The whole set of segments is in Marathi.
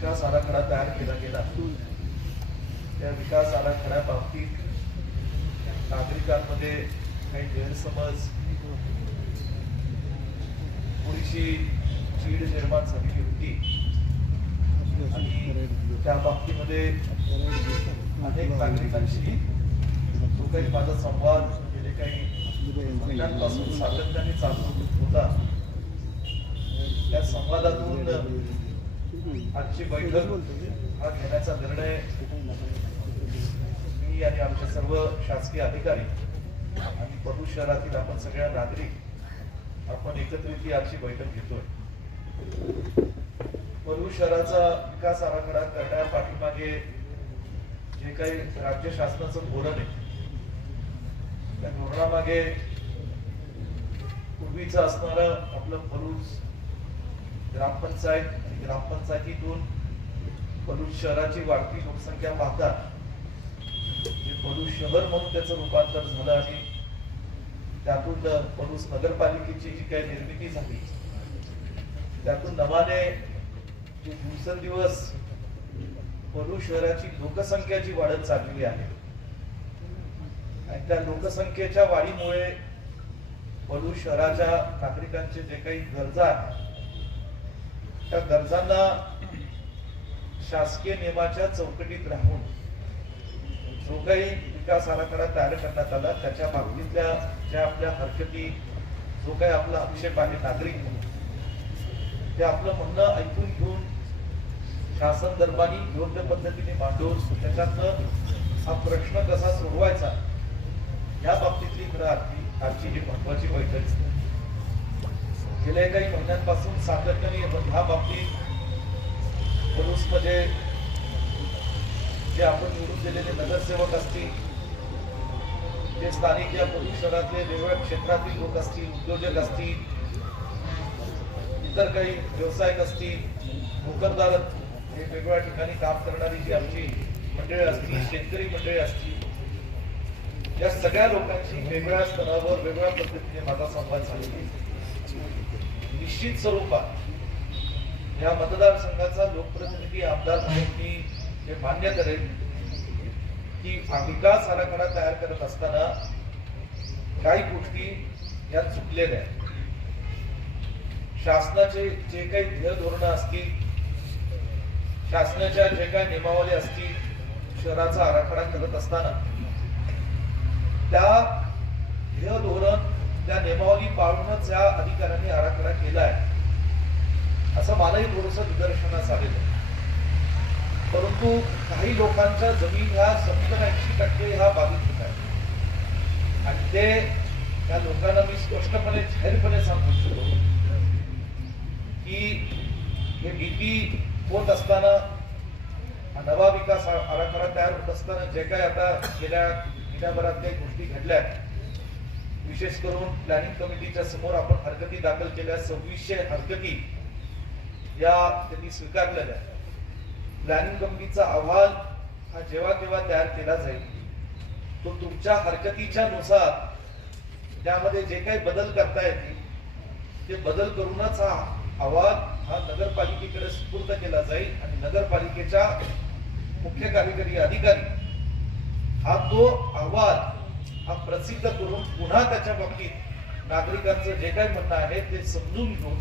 विकास आराखडा तयार केला गेला. त्या विकास आराखड्याबाबतीत नागरिकांमध्ये काही गैरसमज थोडीशी चीड निर्माण झालेली होती. आणि त्या बाबतीमध्ये अनेक नागरिकांशी जो काही माझा संवाद गेले काही महिन्यांपासून सातत्याने चालू होता. त्या संवादातून आजची बैठक हा घेण्याचा निर्णय मी आणि आमचे सर्व शासकीय अधिकारी आणि पलू शहरातील आपण सगळ्या नागरिक आपण एकत्रित ही आजची बैठक घेतोय. पलू शहराचा विकास आराखडा करण्या पाठीमागे जे काही राज्य शासनाचं धोरण आहे त्या धोरणामागे पूर्वीचं असणारं आपलं पलूस ग्रामपंचायत ग्रामपंचायतीतून पलूस शहराची वाढती लोकसंख्या पाहता जे पलूस शहर म्हणून त्याचं रूपांतर झालं आणि त्यातून पलूस नगरपालिकेची जी काही निर्मिती झाली त्यातून नवाने जे दिवसेंदिवस पलूस शहराची लोकसंख्या जी वाढत चाललेली आहे आणि त्या लोकसंख्येच्या वाढीमुळे वडू शहराच्या नागरिकांचे जे काही गरजा आहेत त्या गरजांना शासकीय नियमाच्या चौकटीत राहून जो काही विकास आराखडा तयार करण्यात आला त्याच्या बाबतीतल्या ज्या आपल्या हरकती जो काही आपला आक्षेप आहे नागरिक ते आपलं म्हणणं ऐकून घेऊन शासन दरबारी योग्य पद्धतीने मांडून त्याच्यातनं हा प्रश्न कसा सोडवायचा या बाबतीतली खरं आजची आजची ही महत्वाची बैठक गेल्या काही महिन्यांपासून सातत्याने ह्या बाबतीत मध्ये जे आपण निवडून दिलेले नगरसेवक असतील जे स्थानिक या पोलीस शहरातले वेगवेगळ्या क्षेत्रातील लोक असतील उद्योजक असतील इतर काही व्यावसायिक असतील नोकरदार हे वेगवेगळ्या ठिकाणी काम करणारी जी आमची मंडळी असतील शेतकरी मंडळी असतील या सगळ्या लोकांशी वेगवेगळ्या स्तरावर वेगवेगळ्या पद्धतीने माझा संवाद झालेला निश्चित स्वरूपात. या मतदारसंघाचा लोकप्रतिनिधी आमदार म्हणून मी हे मान्य करेल की विकास आराखडा तयार करत असताना काही गोष्टी या चुकलेल्या आहेत. शासनाचे जे काही ध्येय धोरणं असतील शासनाच्या जे काही नियमावली असतील शहराचा आराखडा करत असताना त्या ध्येय धोरण त्या नियमावली पाळूनच या अधिकाऱ्यांनी आराखडा केला आहे असं मलाही थोडस निदर्शनास आलेलं आहे. परंतु काही लोकांच्या जमीन ह्या सत्तर ऐंशी टक्के ह्या बाधित होत आहेत. आणि ते त्या लोकांना मी स्पष्टपणे जाहीरपणे सांगू इच्छितो की हे नीती होत असताना नवा विकास आराखडा तयार होत असताना जे काय आता गेल्या महिन्याभरात काही गोष्टी घडल्या विशेष करून प्लॅनिंग कमिटीच्या समोर आपण हरकती दाखल केल्या सव्वीसशे हरकती या त्यांनी स्वीकारलेल्या प्लॅनिंग कमिटीचा अहवाल हा जेव्हा केव्हा तयार केला जाईल तो तुमच्या हरकतीच्या नुसार त्यामध्ये जे काही बदल करता येतील ते बदल करूनच हा अहवाल हा नगरपालिकेकडे सुपूर्द केला जाईल आणि नगरपालिकेच्या मुख्य कार्यकारी अधिकारी हा तो अहवाल हा प्रसिद्ध करून पुन्हा त्याच्या बाबतीत नागरिकांचं जे काही म्हणणं आहे ते समजून घेऊन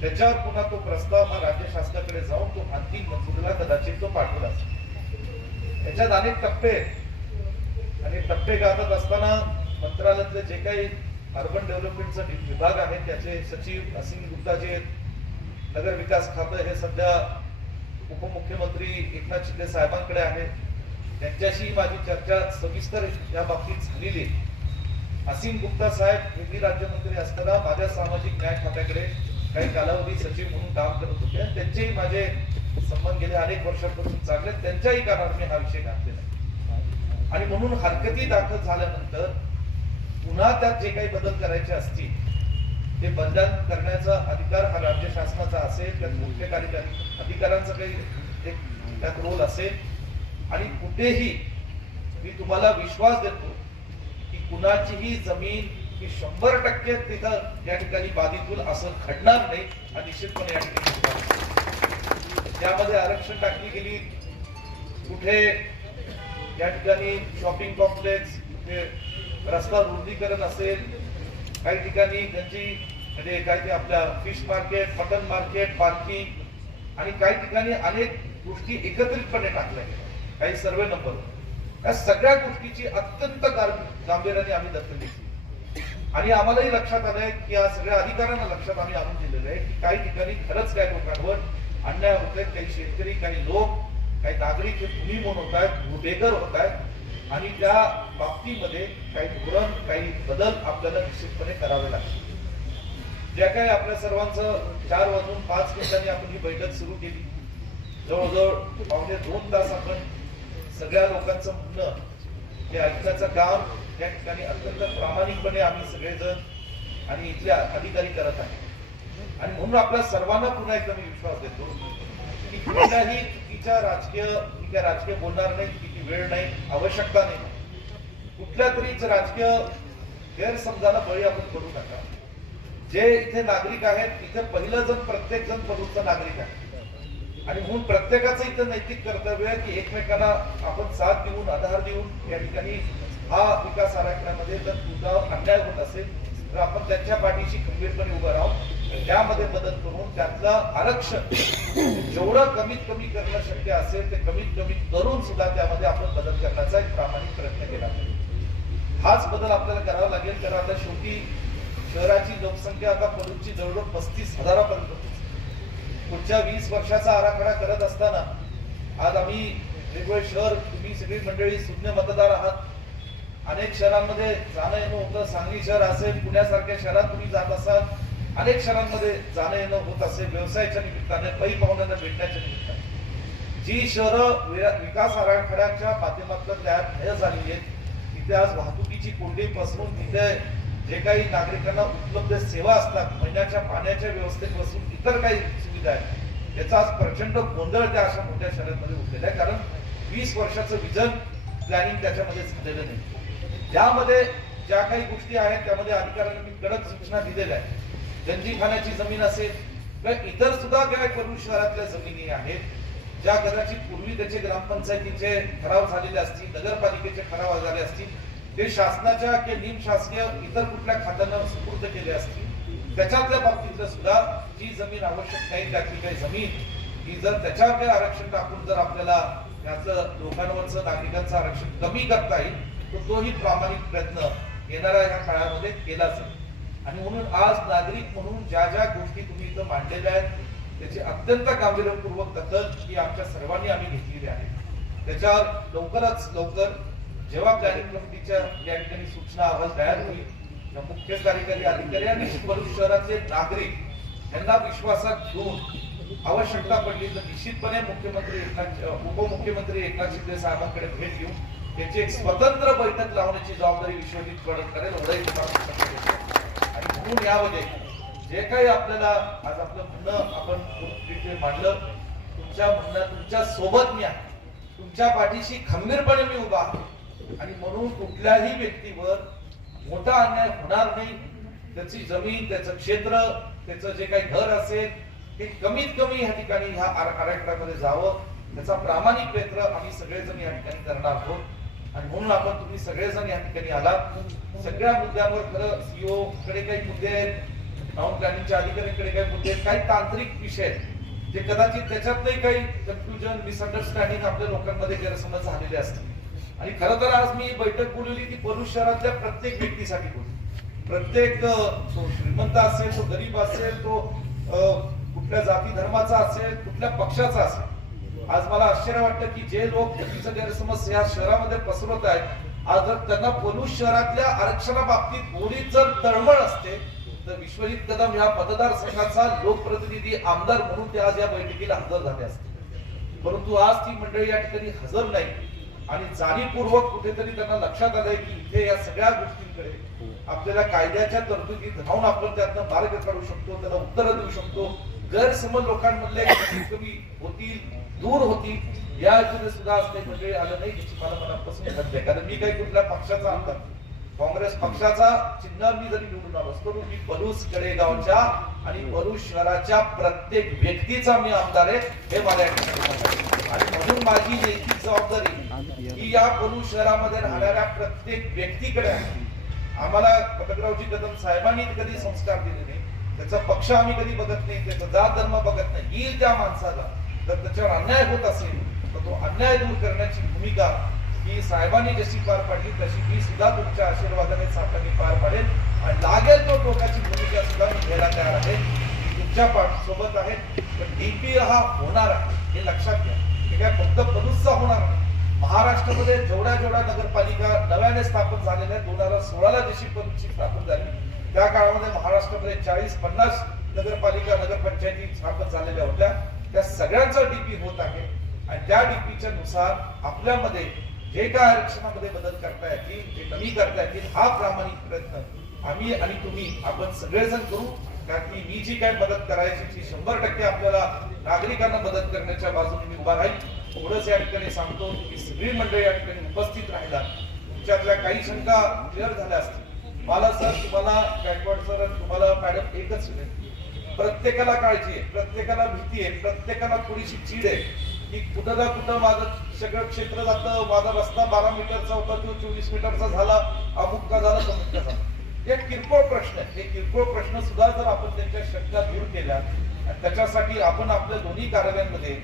त्याच्यावर पुन्हा तो प्रस्ताव हा राज्य शासनाकडे जाऊन तो अंतिम मंजुरीला कदाचित तो पाठवला जाईल याच्यात अनेक टप्पे आहेत. आणि टप्पे गाठत असताना मंत्रालयातले जे काही अर्बन डेव्हलपमेंटचा विभाग आहे त्याचे सचिव असीम गुप्ता जे आहेत, नगर विकास खातं हे सध्या उपमुख्यमंत्री एकनाथ शिंदे साहेबांकडे आहे त्यांच्याशी माझी चर्चा सविस्तर या बाबतीत झालेली आहे. असीम गुप्ता साहेब वेगळी राज्यमंत्री असताना माझ्या सामाजिक न्याय खात्याकडे काही कालावधी सचिव म्हणून काम करत होते. आणि त्यांचेही माझे संबंध गेले अनेक वर्षांपासून चांगले. त्यांच्याही कारणाने मी हा विषय घातलेला आहे. आणि म्हणून हरकती दाखल झाल्यानंतर पुन्हा त्यात जे काही बदल करायचे असतील ते बदल करण्याचा अधिकार हा राज्य शासनाचा असेल त्यात मुख्य कार्यकारी अधिकाऱ्यांचा काही एक त्यात रोल असेल. आणि कुठेही मी तुम्हाला विश्वास देतो की कुणाचीही जमीन ही शंभर टक्के तिथं या ठिकाणी बाधित होईल असं घडणार नाही हा निश्चितपणे या ठिकाणी त्यामध्ये आरक्षण टाकली गेली. कुठे या ठिकाणी शॉपिंग कॉम्प्लेक्स कुठे रस्ता रुंदीकरण असेल काही ठिकाणी त्यांची म्हणजे काय ते आपल्या fish market mutton market parking आणि काही ठिकाणी अनेक गोष्टी एकत्रितपणे टाकल्या गेल्या. काही सर्वे नंबर. या सगळ्या गोष्टीची अत्यंत गांभीर्याने आम्ही दखल घेतली. आणि आम्हालाही लक्षात आलंय की या सगळ्या अधिकाऱ्यांना लक्षात आम्ही आणून दिलेलं आहे की काही ठिकाणी खरंच काही लोकांवर अन्याय होत आहेत काही शेतकरी काही लोक काही नागरिक हे भूमिमोन होत आहेत बेघर होत आहेत. आणि त्या बाबतीमध्ये काही धोरण काही बदल आपल्याला निश्चितपणे करावे लागतील. ज्या काही आपल्या सर्वांचं चार वाजून पाच मिनिटांनी आपण ही बैठक सुरू केली. जवळजवळ पावणे दोन तास आपण सगळ्या लोकांचं म्हणणं हे ऐकण्याचं काम या ठिकाणी अत्यंत प्रामाणिकपणे आम्ही सगळेजण आणि इथल्या अधिकारी करत आहे. आणि म्हणून आपल्या सर्वांना पुन्हा एकदा मी विश्वास देतो की कुठल्याही चुकीच्या राजकीय मी काय राजकीय बोलणार नाही किती वेळ नाही आवश्यकता नाही. कुठल्या तरीच राजकीय गैरसमजाला बळी आपण करू नका. जे इथे नागरिक आहेत इथे पहिलं जण प्रत्येक जण परूचा नागरिक आहे. आणि म्हणून प्रत्येकाचं इथं नैतिक कर्तव्य आहे की एकमेकांना आपण साथ देऊन आधार देऊन या ठिकाणी हा विकास आराखड्यामध्ये जर तुझा अन्याय होत असेल तर आपण त्यांच्या पाठीशी खंबीरपणे उभं राहू त्यामध्ये मदत करून त्यातलं आरक्षण जेवढं कमीत कमी करणं शक्य असेल ते कमीत कमी करून सुद्धा त्यामध्ये आपण बदल करण्याचा एक प्रामाणिक प्रयत्न केला पाहिजे. हाच बदल आपल्याला करावा लागेल कारण आता शेवटी शहराची लोकसंख्या आता पलूची जवळजवळ पस्तीस हजारापर्यंत पुढच्या वीस वर्षाचा आराखडा करत असताना आज आम्ही वेगवेगळे शहर तुम्ही सगळी मंडळी सुज्ञ मतदार आहात. अनेक शहरांमध्ये जाणं येणं होतं. सांगली शहर असेल पुण्यासारख्या शहरात तुम्ही जात असाल अनेक शहरांमध्ये जाणं येणं होत असेल व्यवसायाच्या निमित्ताने पै पाहुण्यांना भेटण्याच्या निमित्ताने. जी शहरं विकास आराखड्याच्या माध्यमातून तयार झाली आहेत तिथे आज वाहतुकीची कोंडी पसरून तिथे जे काही नागरिकांना उपलब्ध सेवा असतात महिन्याच्या पाण्याच्या व्यवस्थेपासून इतर काही सुविधा आहेत याचा आज प्रचंड गोंधळ त्या अशा मोठ्या शहरांमध्ये उठलेला आहे. कारण वीस वर्षाचं विजन प्लॅनिंग त्याच्यामध्ये झालेलं नाही. त्यामध्ये ज्या काही गोष्टी आहेत त्यामध्ये अधिकाऱ्यांना मी कडक सूचना दिलेल्या आहेत. गंजीखान्याची जमीन असेल किंवा इतर सुद्धा काय करून शहरातल्या जमिनी आहेत ज्या कदाचित पूर्वी त्याचे ग्रामपंचायतीचे ठराव झालेले असतील नगरपालिकेचे ठराव झाले असतील ते शासनाच्या किंवा निम शासकीय इतर कुठल्या खात्यांना सुपूर्द केले असतील त्याच्यातल्या बाबतीतलं सुद्धा जी जमीन आवश्यक नाही त्यातली काही जमीन ही जर त्याच्यावर काही आरक्षण टाकून जर आपल्याला याचं लोकांवरचं नागरिकांचं आरक्षण कमी करता येईल तर तोही प्रामाणिक प्रयत्न येणाऱ्या या काळामध्ये केला जाईल आणि म्हणून आज नागरिक म्हणून ज्या ज्या गोष्टी तुम्ही इथं मांडलेल्या आहेत त्याची अत्यंत गांभीर्यपूर्वक दखल ही आमच्या सर्वांनी आम्ही घेतलेली आहे. त्याच्यावर लवकरच लवकर जेव्हा प्लॅनिंग कमिटीच्या या ठिकाणी सूचना अहवाल तयार होईल त्या मुख्य कार्यकारी अधिकारी आणि भरूच नागरिक यांना विश्वासात घेऊन आवश्यकता पडली तर निश्चितपणे मुख्यमंत्री एकनाथ उपमुख्यमंत्री एकनाथ शिंदे साहेबांकडे भेट घेऊन त्याची एक स्वतंत्र बैठक लावण्याची जबाबदारी विश्वजित कडक करेल एवढंही आणि म्हणून यामध्ये जे काही आपल्याला आज आपलं म्हणणं आपण मांडलं तुमच्या म्हणणं तुमच्यासोबत मी आहे. तुमच्या पाठीशी खंबीरपणे मी उभा आहे. आणि म्हणून कुठल्याही व्यक्तीवर मोठा अन्याय होणार नाही. त्याची जमीन त्याचं क्षेत्र त्याचं जे काही घर असेल ते कमीत कमी या ठिकाणी ह्या आराखड्यामध्ये जावं. त्याचा प्रामाणिक प्रयत्न आम्ही सगळेजण या ठिकाणी करणार आहोत. आणि म्हणून आपण तुम्ही सगळेजण या ठिकाणी आलात. सगळ्या मुद्द्यांवर खरं सीओ कडे काही मुद्दे आहेत. टाउन प्लॅनिंगच्या अधिकाऱ्यांकडे काही मुद्दे आहेत. काही तांत्रिक विषय आहेत जे कदाचित त्याच्यातही काही कन्फ्युजन मिसअंडरस्टँडिंग आपल्या लोकांमध्ये गैरसमज झालेले असतील. आणि खरं तर आज मी बैठक बोलवली ती पलूस शहरातल्या प्रत्येक व्यक्तीसाठी बोलली. प्रत्येक तो श्रीमंत असेल तो गरीब असेल तो कुठल्या जाती धर्माचा असेल कुठल्या पक्षाचा असेल. आज मला आश्चर्य वाटतं की जे लोक चुकीचं गैरसमज या शहरामध्ये पसरवत आहेत आज जर त्यांना पलूस शहरातल्या आरक्षणाबाबतीत थोडी जर तळमळ असते तर विश्वजित कदम या मतदारसंघाचा लोकप्रतिनिधी आमदार म्हणून ते आज या बैठकीला हजर झाले असते. परंतु आज ती मंडळी या ठिकाणी हजर नाही. आणि जाणीवपूर्वक कुठेतरी त्यांना लक्षात आलंय की इथे या सगळ्या गोष्टींकडे आपल्याला कायद्याच्या तरतुदीत राहून आपण त्यातनं मार्ग काढू शकतो त्याला उत्तरं देऊ शकतो. गैरसमज लोकांमधले कमी होतील दूर होतील या योजने सुद्धा आज म्हणजे आलं नाही त्याची मला मनापासून खात्री कारण मी काही कुठल्या पक्षाचा आमदार काँग्रेस पक्षाचा चिन्ह मी जरी निवडून आलो असतो मी पलूस कडेगावच्या आणि पलूस शहराच्या प्रत्येक व्यक्तीचा मी आमदार आहे हे मला आणि म्हणून माझी नैतिक जबाबदारी ही या पलूस शहरामध्ये राहणाऱ्या प्रत्येक व्यक्तीकडे आहे आम्हाला कटकरावजी कदम साहेबांनी कधी संस्कार दिले नाही त्याचा पक्ष आम्ही कधी बघत नाही त्याचा जात धर्म बघत नाही. येईल त्या माणसाला जर त्याच्यावर अन्याय होत असेल तर तो अन्याय दूर करण्याची भूमिका ही साहेबांनी जशी पार पाडली तशी मी सुद्धा तुमच्या आशीर्वादाने साहेबांनी पार पाडेल. आणि लागेल तो टोकाची भूमिका सुद्धा मी घ्यायला तयार आहे. तुमच्यासोबत आहे. पण डीपी हा होणार आहे हे लक्षात घ्या. हे काय फक्त मनुष्य होणार नाही. महाराष्ट्रामध्ये जेवढ्या जेवढ्या नगरपालिका नव्याने स्थापन झालेल्या दोन हजार सोळाला जशी पंची स्थापन झाली त्या काळामध्ये महाराष्ट्रामध्ये चाळीस पन्नास नगरपालिका नगरपंचायती स्थापन झालेल्या होत्या. त्या सगळ्यांचा डीपी होत आहे. आणि त्या डीपीच्या नुसार आपल्यामध्ये जे काय आरक्षणामध्ये बदल करता येतील जे कमी करता येतील हा प्रामाणिक प्रयत्न आम्ही आणि तुम्ही आपण सगळेजण करू. कारण की मी जी काय मदत करायची ती शंभर टक्के आपल्याला नागरिकांना मदत करण्याच्या बाजूने मी उभा राहील. एवढंच या ठिकाणी सांगतो की सगळी मंडळी या ठिकाणी उपस्थित राहिला तुमच्यातल्या काही शंका क्लिअर झाल्या असतील. मला सर तुम्हाला गायकवाड सर तुम्हाला मॅडम एकच विनंती. प्रत्येकाला काळजी आहे प्रत्येकाला भीती आहे प्रत्येकाला थोडीशी चीड आहे की कुठं ना कुठं माझं सगळं क्षेत्र जातं माझा रस्ता बारा मीटरचा होता तो चोवीस मीटरचा झाला अमुक का झाला तमुक का झाला. हे किरकोळ प्रश्न आहे. हे किरकोळ प्रश्न सुद्धा जर आपण त्यांच्या शंका दूर केल्या त्याच्यासाठी आपण आपल्या दोन्ही कार्यालयांमध्ये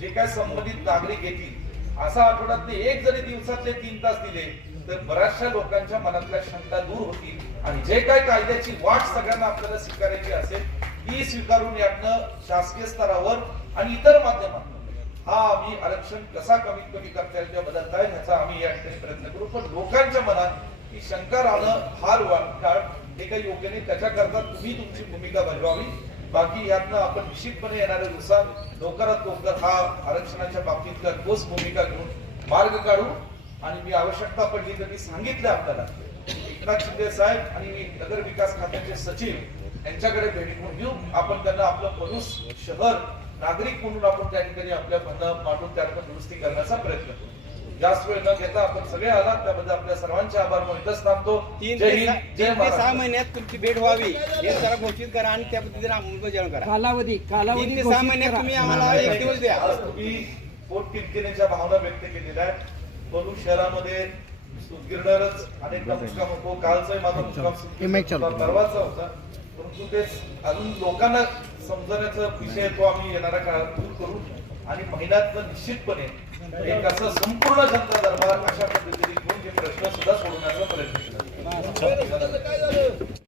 जे काय संबंधित नागरिक येतील असा आठवड्यात एक जरी दिवसातले तीन तास दिले तर बऱ्याचशा लोकांच्या मनातल्या शंका दूर होतील. आणि जे काय कायद्याची वाट सगळ्यांना आपल्याला स्वीकारायची असेल ती स्वीकारून यातनं शासकीय स्तरावर आणि इतर माध्यमात हा आम्ही आरक्षण कसा कमीत कमी करता येईल किंवा बदलता येईल ह्याचा आम्ही या ठिकाणी प्रयत्न करू. पण लोकांच्या मनात ही शंका राहणं फार वाटकाळ हे काही योग्य नाही. त्याच्याकरता तुम्ही तुमची भूमिका बजवावी. बाकी यातनं आपण निश्चितपणे येणाऱ्या दिवसात लवकरात लवकर हा आरक्षणाच्या बाबतीतला ठोस भूमिका घेऊन मार्ग काढू आणि मी आवश्यकता पडली तर मी सांगितलं आपल्याला. एकनाथ शिंदे साहेब आणि नगर विकास खात्याचे सचिव यांच्याकडे भेट घेऊन घेऊ. आपण त्यांना आपलं पलूस शहर नागरिक म्हणून आपण त्या ठिकाणी आपल्या बंद मांडून त्यावर दुरुस्ती करण्याचा प्रयत्न करू. जास्त वेळ न घेता आपण सगळे आलात. त्याबद्दल आपल्या सर्वांचे आभार. म्हणून इथंच थांबतो. तीन जय ते हिंद सहा- जय तीन ते सहा महाराष्ट्र. महिन्यात तुमची भेट व्हावी. हे जरा घोषित करा आणि त्या पद्धतीने अंमलबजावणी करा. कालावधी कालावधी तीन ते सहा घोषित महिन्यात करा. तुम्ही आम्हाला एक दिवस द्या. आज तुम्ही पोटतिडकीनेच्या भावना व्यक्त केलेल्या आहेत. पलूस शहरामध्ये सुदगिरणारच अनेकदा मुक्काम होतो. कालचाही माझा मुक्काम. सुदगीरचा परवाचा होता. परंतु ते अजून लोकांना समजण्याचा विषय तो आम्ही येणाऱ्या काळात दूर करू. आणि महिन्यात निश्चितपणे एक असं संपूर्ण जनता दरबार अशा पद्धतीने घेऊन हे प्रश्न सुद्धा सोडवण्याचा प्रयत्न केला.